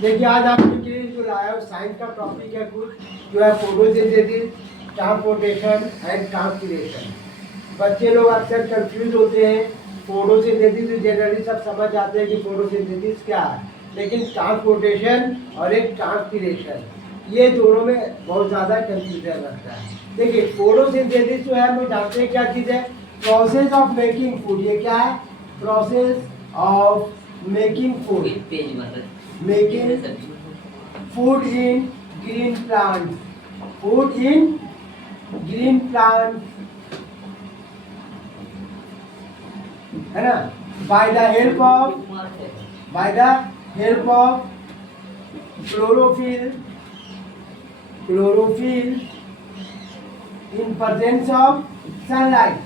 देखिए आज आपके लिए जो लाया हूँ साइंस का टॉपिक है कुछ जो है फोटोसिंथेसिस, ट्रांसपोर्टेशन एंड ट्रांसपिरेशन। बच्चे लोग अक्सर कंफ्यूज होते हैं। फोटोसिंथेसिस जनरली सब समझ जाते हैं कि फोटोसिंथेसिस क्या है, लेकिन ट्रांसपोर्टेशन और एक ट्रांसपिरेशन ये दोनों में बहुत ज़्यादा कंफ्यूजन रहता है। देखिए फोटोसिंथेसिस जो है हम लोग जानते हैं क्या चीज़ है, प्रोसेस ऑफ मेकिंग फूड। ये क्या है? Process of making food, making food in green plants, food in green plants, है ना? by the help of chlorophyll in presence of sunlight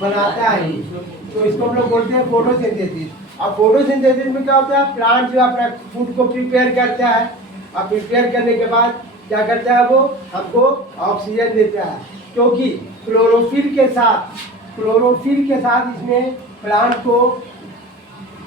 बनाता है। तो इसको हम लोग बोलते हैं फोटोसिंथेसिस। अब फोटोसिंथेसिस में क्या होता है, प्लांट जो अपना फूड को प्रिपेयर करता है। अब प्रिपेयर करने के बाद क्या करता है, वो हमको ऑक्सीजन देता है, क्योंकि क्लोरोफिल के साथ इसमें प्लांट को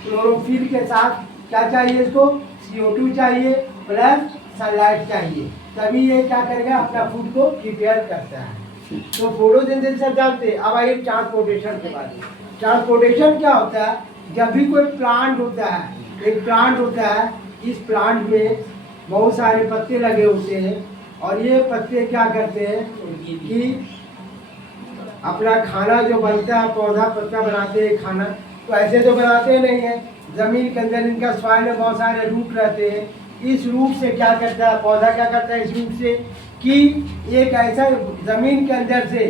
क्लोरोफिल के साथ क्या चाहिए, इसको CO2 चाहिए प्लस सनलाइट चाहिए, तभी ये क्या करेगा, अपना फूड को प्रिपेयर करता है। तो फोटोसिंथेसिस आप जानते हैं। अब आइए ट्रांसपोर्टेशन के बारे में। ट्रांसपोर्टेशन क्या होता है, जब भी कोई प्लांट होता है, एक प्लांट होता है, इस प्लांट में बहुत सारे पत्ते लगे होते हैं और ये पत्ते क्या करते हैं कि अपना खाना जो बनता है, पौधा पत्ता बनाते हैं खाना, तो ऐसे तो बनाते नहीं है। जमीन के अंदर इनका सॉइल में बहुत सारे रूट रहते हैं। इस रूट से क्या करता है पौधा, क्या करता है इस रूट से कि एक ऐसा जमीन के अंदर से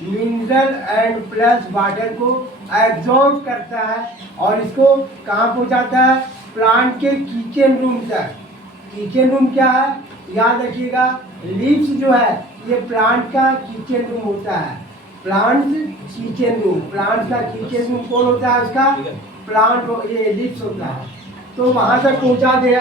मिनरल एंड प्लस वाटर को एब्जॉर्ब करता है और इसको कहाँ पहुँचाता है, प्लांट के किचन रूम तक। किचन रूम क्या है, याद रखिएगा, लीव्स जो है ये प्लांट का किचन रूम होता है। प्लांट का किचन रूम कौन होता है, उसका प्लांट ये लीव्स होता है। तो वहाँ तक पहुँचा दिया,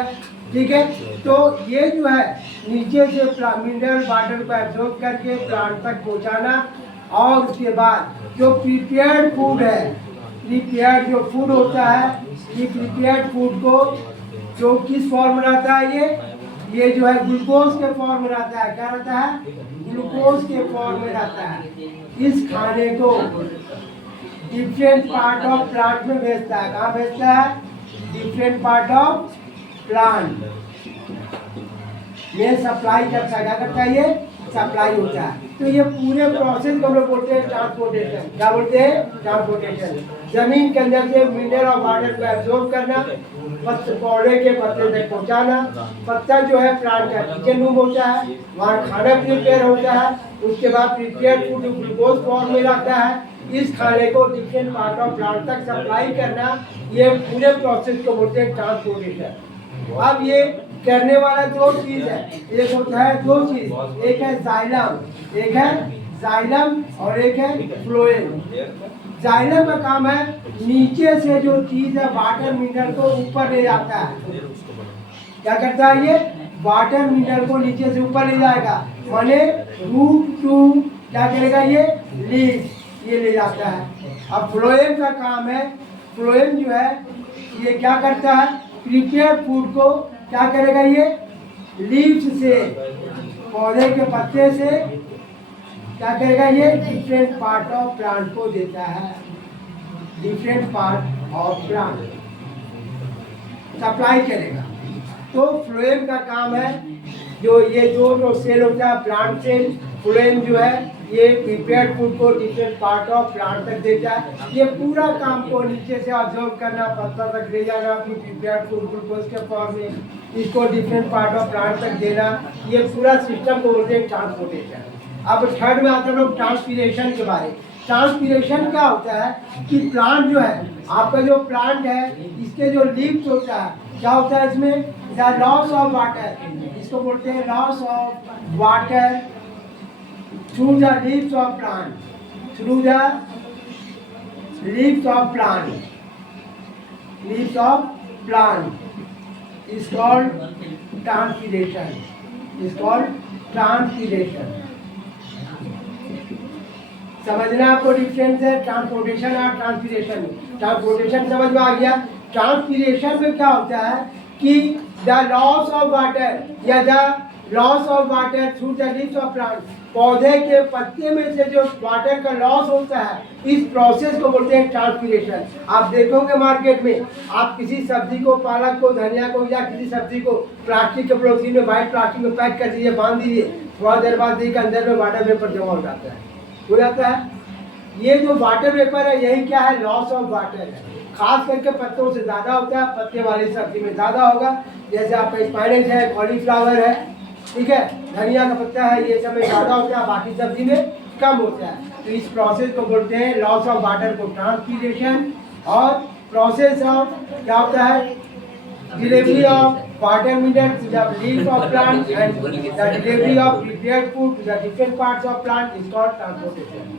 ठीक है। तो ये जो है नीचे से मिनरल वाटर को एब्जॉर्ब करके प्लांट तक पहुँचाना, और उसके बाद जो प्रिपेयर्ड फूड है, प्रिपेयर्ड जो फूड होता है, ये प्रिपेयर्ड फूड को जो किस फॉर्म में रहता है, ये जो है ग्लूकोज के फॉर्म में रहता है। क्या रहता है, ग्लूकोज के फॉर्म में रहता है। इस खाने को डिफरेंट पार्ट ऑफ प्लांट में भेजता है। कहाँ भेजता है, डिफरेंट पार्ट ऑफ प्लांट में सप्लाई करता है। क्या करता है, ये सप्लाई होता है। तो ये पूरे प्रोसेस को हम लोग बोलते हैं ट्रांसपोर्टेशन। क्या बोलते हैं, ट्रांसपोर्टेशन। जमीन के अंदर से मिनरल और वाटर को एब्जॉर्ब करना, पौधे के पत्ते तक पहुंचाना। पत्ता जो है प्लांट का किचन रूम होता है, वहाँ खाना प्रिपेयर होता है। उसके बाद प्रिपेयर फूड ग्लूकोज फॉर्म में रहता है। इस खाने को डिफरेंट पार्ट ऑफ प्लांट तक सप्लाई करना, ये पूरे प्रोसेस को बोलते हैं ट्रांसपोर्टेशन। अब ये करने वाला दो चीज है, एक होता है दो चीज, एक है जाइलम और एक है फ्लोएम। जाइलम का काम है नीचे से जो चीज है वाटर मिनरल को ऊपर ले जाता है। क्या करता है, ये वाटर मिनरल को नीचे से ऊपर ले जाएगा, माने रूट टू क्या करेगा, ये लीफ ये ले जाता है। अब फ्लोएम का काम है, फ्लोएम जो है ये क्या करता है, प्रिपेयर फूड को क्या करेगा, ये लीव्स से, पौधे के पत्ते से क्या करेगा, ये डिफरेंट पार्ट ऑफ प्लांट को देता है। Different part of plant supply करेगा। तो फ्लोएम का काम है, जो ये जो सेल होता है प्लांट सेल, फ्लोएम जो है ये प्रिपेयर्ड फूड को डिफरेंट पार्ट ऑफ प्लांट तक देता है। ये पूरा काम को नीचे से ऑब्जर्व करना, पत्ता तक ले जाना, फिर प्रिपेयर्ड फूड ग्लूकोज के फॉर्म में इसको डिफरेंट पार्ट ऑफ प्लांट तक देना, ये पूरा सिस्टम को बोलते हैं ट्रांसपोर्टेशन। अब थर्ड में आता है लोग ट्रांसपीरेशन के बारे। ट्रांसपीरेशन क्या होता है कि प्लांट जो है, आपका जो प्लांट है, इसके जो लीव्स होता है, क्या होता है इसमें, लॉस ऑफ वाटर, इसको बोलते हैं loss of water through the leaves of plant, leaves of plant is called transpiration, समझना आपको डिफरेंस है ट्रांसपोर्टेशन और ट्रांसपीरेशन में। ट्रांसपोर्टेशन समझ में आ गया। ट्रांसपीरेशन में क्या होता है कि द लॉस ऑफ वाटर या the loss of water through the leaves of plant, पौधे के पत्ते में से जो वाटर का लॉस होता है, इस प्रोसेस को बोलते हैं ट्रांसपीरेशन। आप देखोगे मार्केट में, आप किसी सब्जी को, पालक को, धनिया को या किसी सब्जी को प्लास्टिक के पॉलीथीन में, व्हाइट प्लास्टिक में पैक कर दीजिए, बांध दीजिए, थोड़ा देर बाद देखिए अंदर में वाटर वेपर जमा हो जाता है, हो जाता है। ये जो वाटर वेपर है यही क्या है, लॉस ऑफ वाटर है। खास करके पत्तों से ज़्यादा होता है, पत्ते वाली सब्जी में ज़्यादा होगा, जैसे आपका स्पाइनच है, कॉलीफ्लावर है, ठीक है, धनिया का पत्ता है, ये सब में ज़्यादा होता है, बाकी सब्जी में कम होता है। तो इस प्रोसेस को बोलते हैं लॉस ऑफ वाटर को ट्रांसपीरेशन। और प्रोसेस ऑफ क्या होता है, delivery of water minerals to the leaves of plant and the delivery of prepared food to the different parts of plant is called transportation.